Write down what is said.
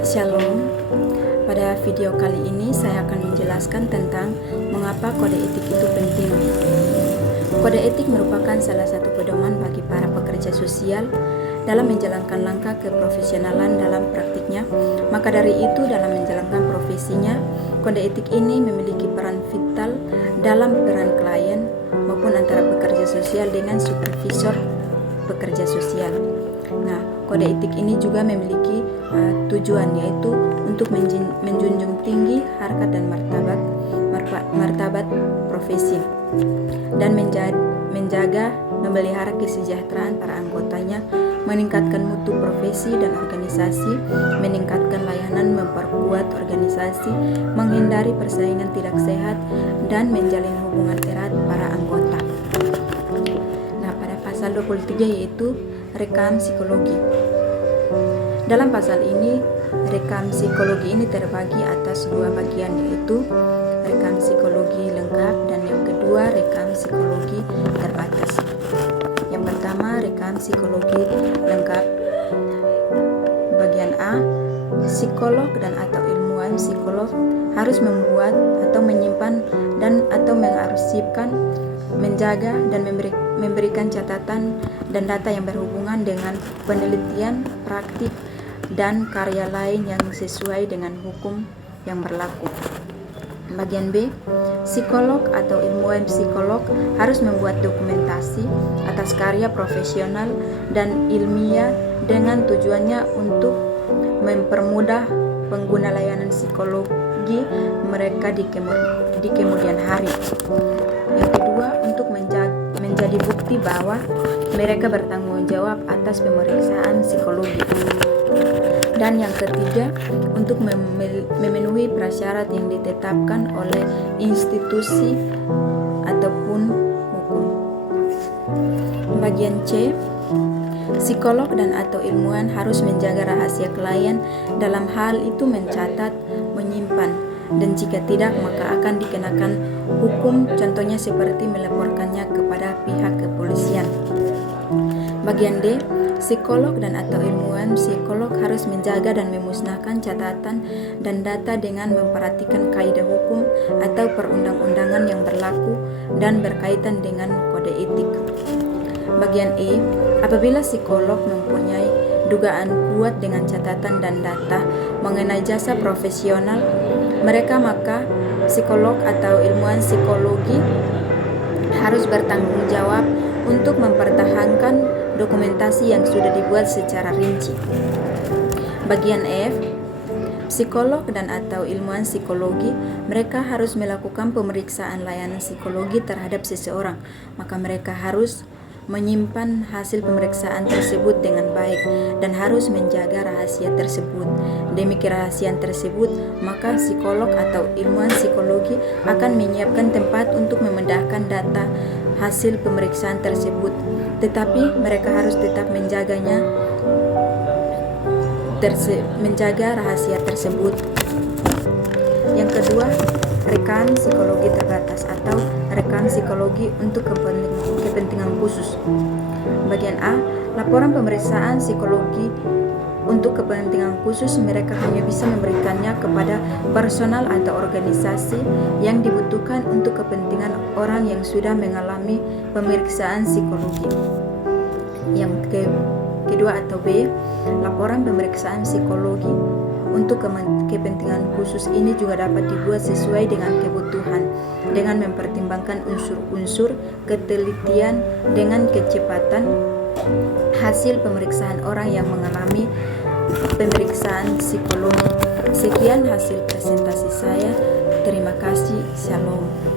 Shalom. Pada video kali ini saya akan menjelaskan tentang mengapa kode etik itu penting. Kode etik merupakan salah satu pedoman bagi para pekerja sosial dalam menjalankan langkah keprofesionalan dalam praktiknya. Maka dari itu, dalam menjalankan profesinya, kode etik ini memiliki peran vital dalam peran klien maupun antara pekerja sosial dengan supervisor pekerja sosial. Nah, kode etik ini juga memiliki tujuan, yaitu untuk menjunjung tinggi harkat dan martabat profesi dan menjaga memelihara kesejahteraan para anggotanya, meningkatkan mutu profesi dan organisasi, meningkatkan layanan, memperkuat organisasi, menghindari persaingan tidak sehat, dan menjalin hubungan erat para anggota. Nah, pada pasal 23 yaitu rekam psikologi. Dalam pasal ini, rekam psikologi ini terbagi atas dua bagian, yaitu rekam psikologi lengkap dan yang kedua rekam psikologi terbatas. Yang pertama, rekam psikologi lengkap. Bagian A, psikolog dan atau ilmuwan psikolog harus membuat atau menyimpan dan atau mengarsipkan, menjaga dan memberikan catatan dan data yang berhubungan dengan penelitian, praktik, dan karya lain yang sesuai dengan hukum yang berlaku. Bagian B, psikolog atau ilmuwan psikolog harus membuat dokumentasi atas karya profesional dan ilmiah dengan tujuannya untuk mempermudah pengguna layanan psikologi mereka di kemudian hari. Yang kedua, untuk menjadi bukti bahwa mereka bertanggung jawab atas pemeriksaan psikologi. Dan yang ketiga, untuk memenuhi prasyarat yang ditetapkan oleh institusi ataupun hukum. Bagian C, psikolog dan atau ilmuwan harus menjaga rahasia klien, dalam hal itu mencatat, menyimpan, dan jika tidak maka akan dikenakan hukum, contohnya seperti melaporkannya kepada pihak kepolisian. Bagian D, psikolog dan atau ilmuwan psikolog harus menjaga dan memusnahkan catatan dan data dengan memperhatikan kaidah hukum atau perundang-undangan yang berlaku dan berkaitan dengan kode etik. Bagian E, apabila psikolog mempunyai dugaan kuat dengan catatan dan data mengenai jasa profesional mereka, maka psikolog atau ilmuwan psikologi harus bertanggung jawab untuk mempertahankan dokumentasi yang sudah dibuat secara rinci. Bagian F, psikolog dan atau ilmuwan psikologi mereka harus melakukan pemeriksaan layanan psikologi terhadap seseorang, maka mereka harus menyimpan hasil pemeriksaan tersebut dengan baik dan harus menjaga rahasia tersebut. Demi kerahasiaan tersebut, maka psikolog atau ilmuwan psikologi akan menyiapkan tempat untuk memindahkan data hasil pemeriksaan tersebut, tetapi mereka harus tetap menjaga rahasia tersebut. Yang kedua, rekam psikologi terbatas atau rekam psikologi untuk kepentingan khusus. Bagian A, laporan pemeriksaan psikologi untuk kepentingan khusus mereka hanya bisa memberikannya kepada personal atau organisasi yang dibutuhkan untuk kepentingan orang yang sudah mengalami pemeriksaan psikologi. Yang kedua atau B, laporan pemeriksaan psikologi untuk kepentingan khusus ini juga dapat dibuat sesuai dengan kebutuhan dengan mempertimbangkan unsur-unsur ketelitian dengan kecepatan hasil pemeriksaan orang yang mengalami pemeriksaan psikologi. Sekian hasil presentasi saya. Terima kasih. Shalom.